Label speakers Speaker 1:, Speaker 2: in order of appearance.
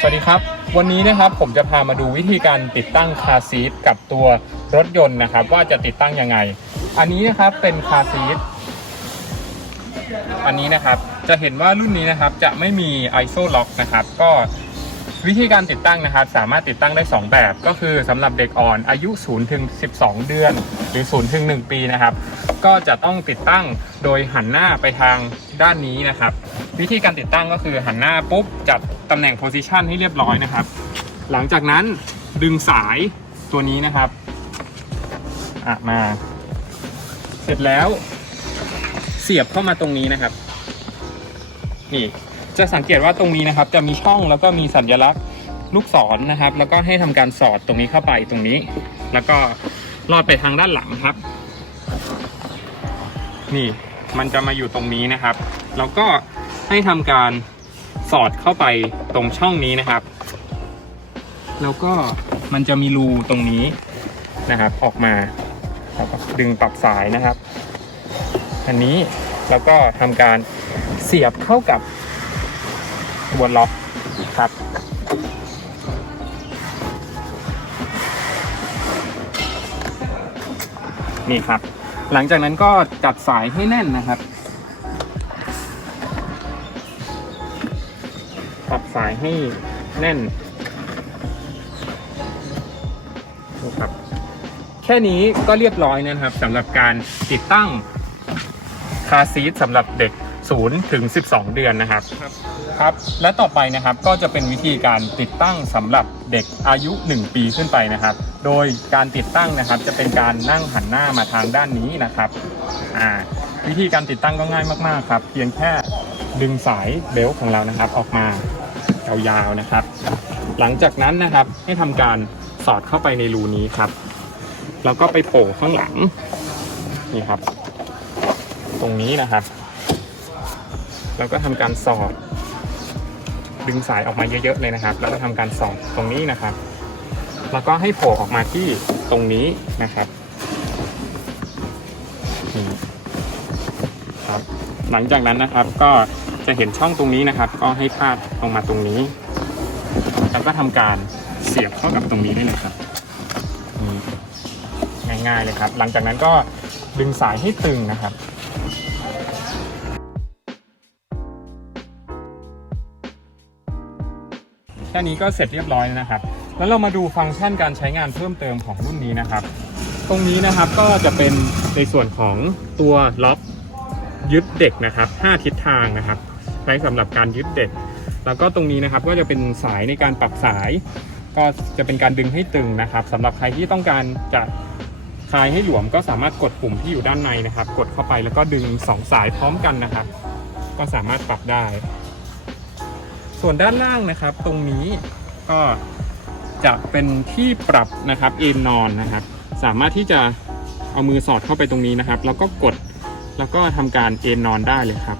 Speaker 1: สวัสดีครับ วันนี้นะครับผมจะพามาดูวิธีการติดตั้งคาซีทกับตัวรถยนต์นะครับ ว่าจะติดตั้งยังไง อันนี้นะครับเป็นคาซีทอันนี้นะครับจะเห็นว่ารุ่นนี้นะครับจะไม่มี ISO lock นะครับ ก็ วิธีการติดตั้งนะครับสามารถติดตั้งได้ 2 แบบ ก็คือสำหรับเด็กอ่อนอายุ0ถึง12 เดือน หรือ0ถึง1ปีนะครับ ก็จะต้องติดตั้งโดยหันหน้าไปทางด้านนี้นะครับ วิธีการติดตั้งก็คือหันหน้าปุ๊บจัดตำแหน่งโพซิชันให้เรียบร้อยนะครับ หลังจากนั้นดึงสายตัวนี้นะครับอะมา เสร็จแล้ว เสียบเข้ามาตรงนี้นะครับ นี่ จะสังเกตว่าตรงนี้นะครับจะมีช่องแล้วก็มีสัญลักษณ์ลูกศรนะครับ แล้วก็ให้ทำการสอดตรงนี้เข้าไปตรงนี้ แล้วก็ลอดไปทางด้านหลังครับ นี่มันจะมาอยู่ตรงนี้นะครับ แล้วก็ให้ทำการสอดเข้าไปตรงช่องนี้นะครับ แล้วก็มันจะมีรูตรงนี้นะครับ ออกมาแล้วก็ดึงปรับสายนะครับ อันนี้แล้วก็ทำการเสียบเข้ากับ ตัวล็อกครับ นี่ครับ หลังจากนั้นก็จัดสายให้แน่นนะครับปรับสายให้แน่นนี่ครับแค่นี้ก็เรียบร้อยนะครับสำหรับการติดตั้งคาซีทสำหรับเด็ก 0ถึง12 เดือนนะครับครับ และต่อไปนะครับก็จะเป็นวิธีการติดตั้งสำหรับเด็กอายุ 1 ปีขึ้นไปนะครับ โดยการติดตั้งนะครับจะเป็นการนั่งหันหน้ามาทางด้านนี้นะครับอ่าวิธีการติดตั้งก็ง่ายมากๆครับเพียงแค่ดึงสายเบลต์ของเรานะครับ ออกมายาวๆนะครับ หลังจากนั้นนะครับให้ทำการสอดเข้าไปในรูนี้ครับ แล้วก็ไปโผล่ข้างหลังนี่ครับ ตรงนี้นะครับ แล้วก็ทำการสอด ดึงสายออกมาเยอะๆเลยนะครับ แล้วก็ทำการสอดตรงนี้นะครับ แล้วก็ให้โผล่ออกมาที่ตรงนี้นะครับครับ หลังจากนั้นนะครับก็จะเห็นช่องตรงนี้นะครับ ก็ให้พาดลงมาตรงนี้ แล้วก็ทำการเสียบเข้ากับตรงนี้ได้เลยครับง่ายๆเลยครับ หลังจากนั้นก็ดึงสายให้ตึงนะครับ แค่นี้ก็เสร็จเรียบร้อยนะครับ แล้วเรามาดูฟังก์ชันการใช้งานเพิ่มเติมของรุ่นนี้นะครับ ตรงนี้นะครับก็จะเป็นในส่วนของตัวล็อกยึดเด็กนะครับ 5 ทิศทางนะครับใช้สำหรับการยึดเด็ก แล้วก็ตรงนี้นะครับก็จะเป็นสายในการปรับสาย ก็จะเป็นการดึงให้ตึงนะครับสำหรับใครที่ต้องการจะคลายให้หลวมก็สามารถกดปุ่มที่อยู่ด้านในนะครับ กดเข้าไปแล้วก็ดึงสองสายพร้อมกันนะครับ ก็สามารถปรับได้ ส่วนด้านล่างนะครับ ตรงนี้ก็จะเป็นที่ปรับนะครับเอนนอนนะครับ สามารถที่จะเอามือสอดเข้าไปตรงนี้นะครับ แล้วก็กดแล้วก็ทำการเอนนอนได้เลยครับ